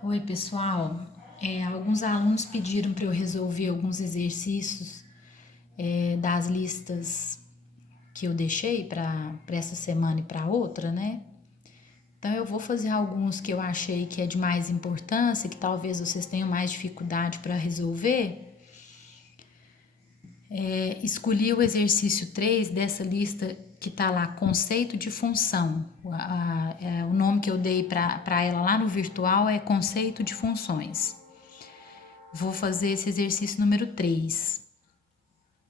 Oi, pessoal. Alguns alunos pediram para eu resolver alguns exercícios das listas que eu deixei para essa semana e para outra, né? Então eu vou fazer alguns que eu achei que é de mais importância, que talvez vocês tenham mais dificuldade para resolver. Escolhi o exercício 3 dessa lista que está lá, conceito de função. O nome que eu dei para ela lá no virtual é conceito de funções. Vou fazer esse exercício número 3.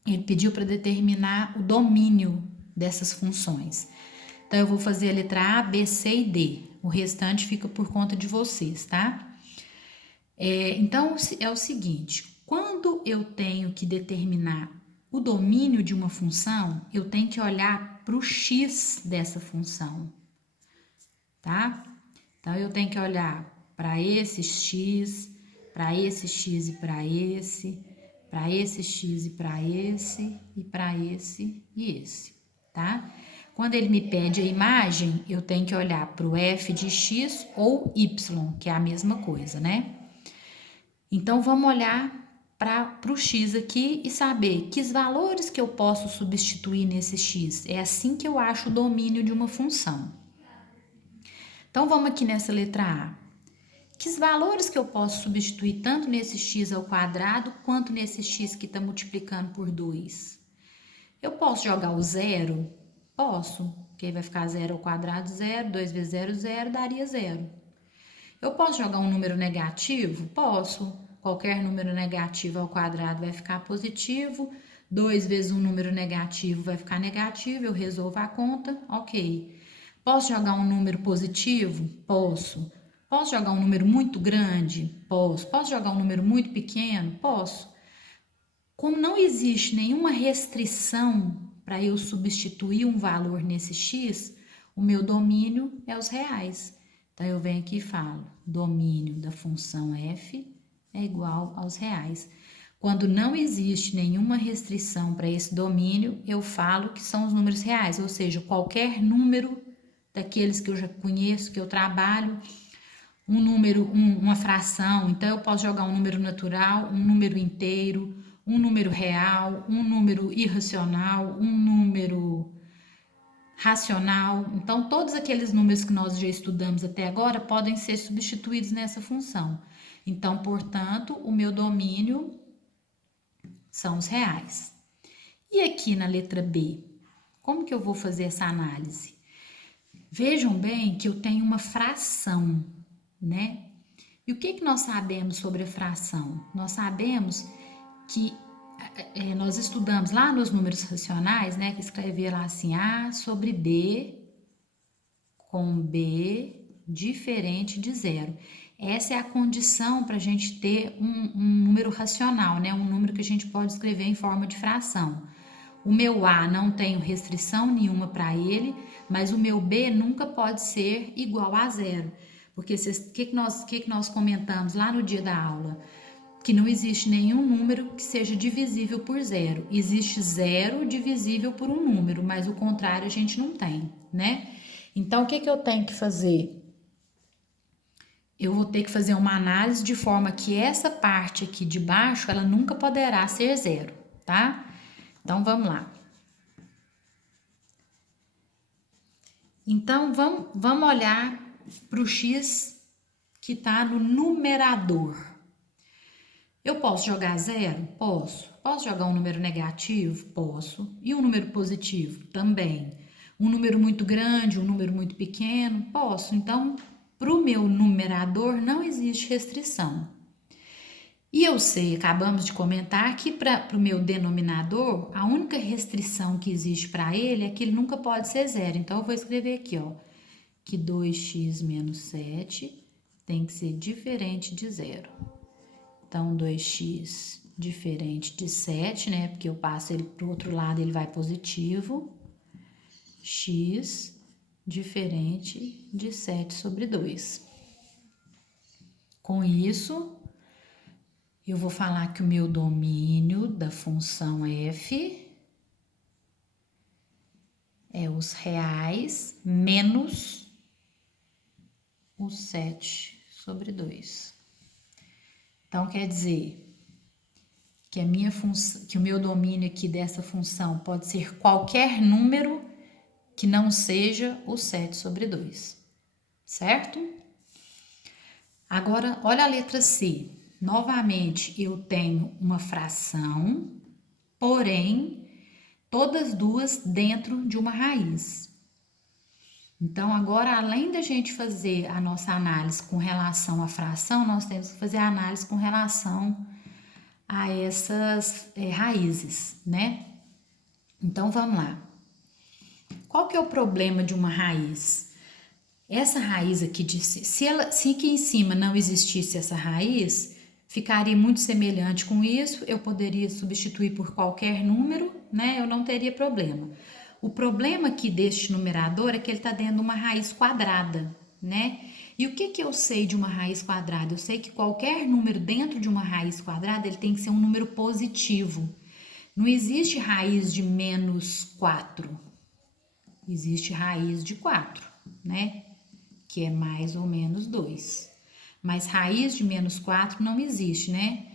Ele pediu para determinar o domínio dessas funções. Então, eu vou fazer a letra A, B, C e D. O restante fica por conta de vocês, tá? Então, é o seguinte: quando eu tenho que determinar o domínio de uma função, eu tenho que olhar para o x dessa função, tá? Então, eu tenho que olhar para esse x, para esse x e para esse x e para esse e esse, tá? Quando ele me pede a imagem, eu tenho que olhar para o f de x ou y, que é a mesma coisa, né? Então, vamos olhar para o x aqui e saber que valores que eu posso substituir nesse x. É assim que eu acho o domínio de uma função. Então, vamos aqui nessa letra A. Que valores que eu posso substituir tanto nesse x ao quadrado quanto nesse x que está multiplicando por 2? Eu posso jogar o zero? Posso, porque aí vai ficar 0 ao quadrado, 0, 2 vezes 0, 0, daria 0. Eu posso jogar um número negativo? Posso. Qualquer número negativo ao quadrado vai ficar positivo, 2 vezes um número negativo vai ficar negativo, eu resolvo a conta, ok. Posso jogar um número positivo? Posso. Posso jogar um número muito grande? Posso. Posso jogar um número muito pequeno? Posso. Como não existe nenhuma restrição para eu substituir um valor nesse x, o meu domínio é os reais. Então eu venho aqui e falo: domínio da função f é igual aos reais. Quando não existe nenhuma restrição para esse domínio, eu falo que são os números reais, ou seja, qualquer número daqueles que eu já conheço, que eu trabalho, um número, uma fração. Então, eu posso jogar um número natural, um número inteiro, um número real, um número irracional, um número racional. Então, todos aqueles números que nós já estudamos até agora podem ser substituídos nessa função. Então, portanto, o meu domínio são os reais. E aqui na letra B, como que eu vou fazer essa análise? Vejam bem que eu tenho uma fração, né? E o que nós sabemos sobre a fração? Nós sabemos que nós estudamos lá nos números racionais, né? Que escrevia lá assim: A sobre B com B diferente de zero. Essa é a condição para a gente ter um número racional, né? Um número que a gente pode escrever em forma de fração. O meu A não tenho restrição nenhuma para ele, mas o meu B nunca pode ser igual a zero. Porque o que nós comentamos lá no dia da aula? Que não existe nenhum número que seja divisível por zero. Existe zero divisível por um número, mas o contrário a gente não tem, né? Então, o que eu tenho que fazer? Eu vou ter que fazer uma análise de forma que essa parte aqui de baixo, ela nunca poderá ser zero, tá? Então, vamos lá. Então, vamos olhar para o x que está no numerador. Eu posso jogar zero? Posso. Posso jogar um número negativo? Posso. E um número positivo? Também. Um número muito grande, um número muito pequeno? Posso. Então, para o meu numerador não existe restrição. E eu sei, acabamos de comentar, que para o meu denominador, a única restrição que existe para ele é que ele nunca pode ser zero. Então, eu vou escrever aqui, ó, que 2x menos 7 tem que ser diferente de zero. Então, 2x diferente de 7, né? Porque eu passo ele para o outro lado, ele vai positivo. X diferente de 7 sobre 2. Com isso, eu vou falar que o meu domínio da função f é os reais menos os 7 sobre 2. Então, quer dizer que que o meu domínio aqui dessa função pode ser qualquer número que não seja o 7 sobre 2, certo? Agora, olha a letra C. Novamente, eu tenho uma fração, porém, todas duas dentro de uma raiz. Então, agora, além da gente fazer a nossa análise com relação à fração, nós temos que fazer a análise com relação a essas raízes, né? Então, vamos lá. Qual que é o problema de uma raiz? Essa raiz aqui, se aqui em cima não existisse essa raiz, ficaria muito semelhante com isso, eu poderia substituir por qualquer número, né? Eu não teria problema. O problema aqui deste numerador é que ele está dentro de uma raiz quadrada, né? E o que eu sei de uma raiz quadrada? Eu sei que qualquer número dentro de uma raiz quadrada, ele tem que ser um número positivo. Não existe raiz de menos 4. Existe raiz de 4, né? Que é mais ou menos 2. Mas raiz de menos 4 não existe, né?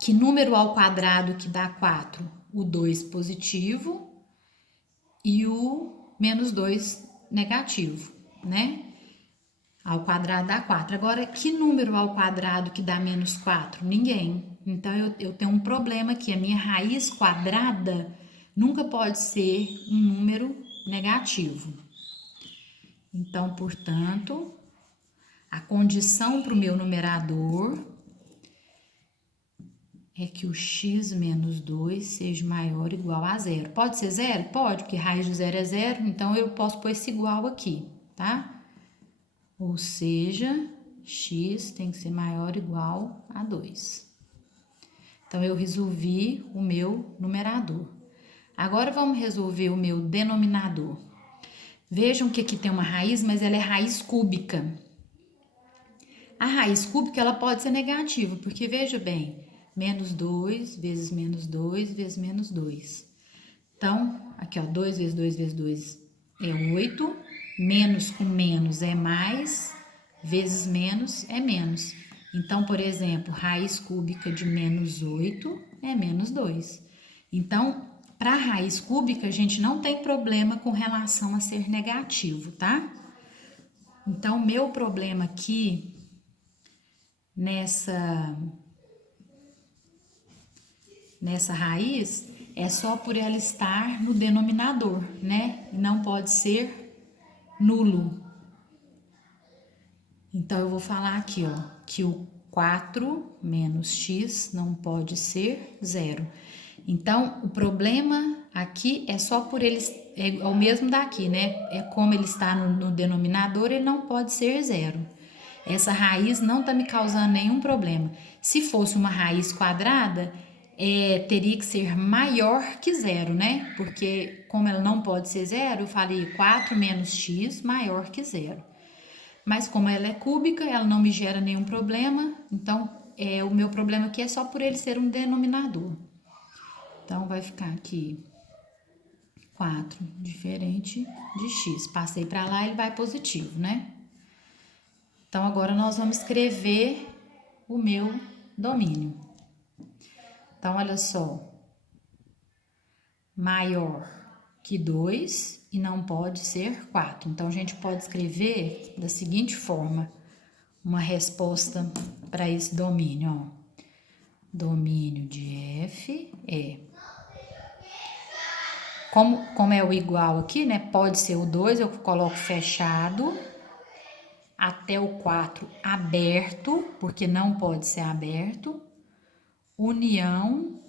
Que número ao quadrado que dá 4? O 2 positivo e o menos 2 negativo, né? Ao quadrado dá 4. Agora, que número ao quadrado que dá menos 4? Ninguém. Então, eu tenho um problema aqui. A minha raiz quadrada nunca pode ser um número negativo. Então, portanto, a condição para o meu numerador é que o x menos 2 seja maior ou igual a 0. Pode ser 0? Pode, porque raiz de 0 é 0, então eu posso pôr esse igual aqui, tá? Ou seja, x tem que ser maior ou igual a 2. Então, eu resolvi o meu numerador. Agora, vamos resolver o meu denominador. Vejam que aqui tem uma raiz, mas ela é raiz cúbica. A raiz cúbica, ela pode ser negativa, porque veja bem, menos 2 vezes menos 2 vezes menos 2. Então, aqui ó, 2 vezes 2 vezes 2 é 8, menos com menos é mais, vezes menos é menos. Então, por exemplo, raiz cúbica de menos 8 é menos 2. Então, para a raiz cúbica, a gente não tem problema com relação a ser negativo, tá? Então, o meu problema aqui nessa raiz é só por ela estar no denominador, né? Não pode ser nulo. Então, eu vou falar aqui, ó, que o 4 menos x não pode ser 0. Então, o problema aqui é só por ele, é o mesmo daqui, né? É como ele está no denominador, ele não pode ser 0. Essa raiz não está me causando nenhum problema. Se fosse uma raiz quadrada, teria que ser maior que 0, né? Porque como ela não pode ser 0, eu falei 4 menos x maior que 0. Mas como ela é cúbica, ela não me gera nenhum problema. Então, o meu problema aqui é só por ele ser um denominador. Então, vai ficar aqui 4 diferente de x. Passei para lá, ele vai positivo, né? Então, agora nós vamos escrever o meu domínio. Então, olha só. Maior que 2 e não pode ser 4. Então, a gente pode escrever da seguinte forma uma resposta para esse domínio, ó. Domínio de f é... Como é o igual aqui, né? Pode ser o 2, eu coloco fechado. Até o 4 aberto, porque não pode ser aberto. União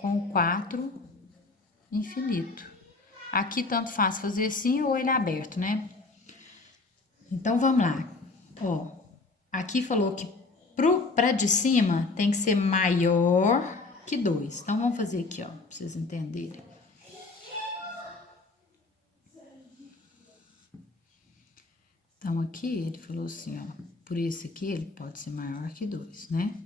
com o 4 infinito. Aqui tanto faz fazer assim ou ele aberto, né? Então, vamos lá. Ó, aqui falou que para de cima tem que ser maior que 2. Então, vamos fazer aqui, ó, pra vocês entenderem. Então, aqui ele falou assim, ó, por esse aqui ele pode ser maior que 2, né?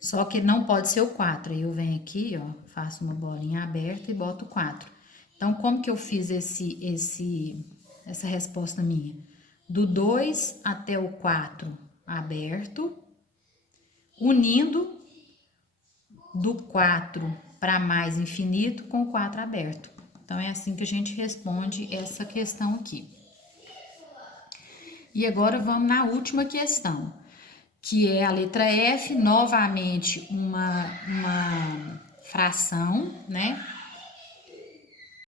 Só que não pode ser o 4. Aí eu venho aqui, ó, faço uma bolinha aberta e boto 4. Então, como que eu fiz esse essa resposta minha. Do 2 até o 4 aberto, unindo do 4 para mais infinito com o 4 aberto. Então, é assim que a gente responde essa questão aqui. E agora vamos na última questão, que é a letra F, novamente uma fração, né?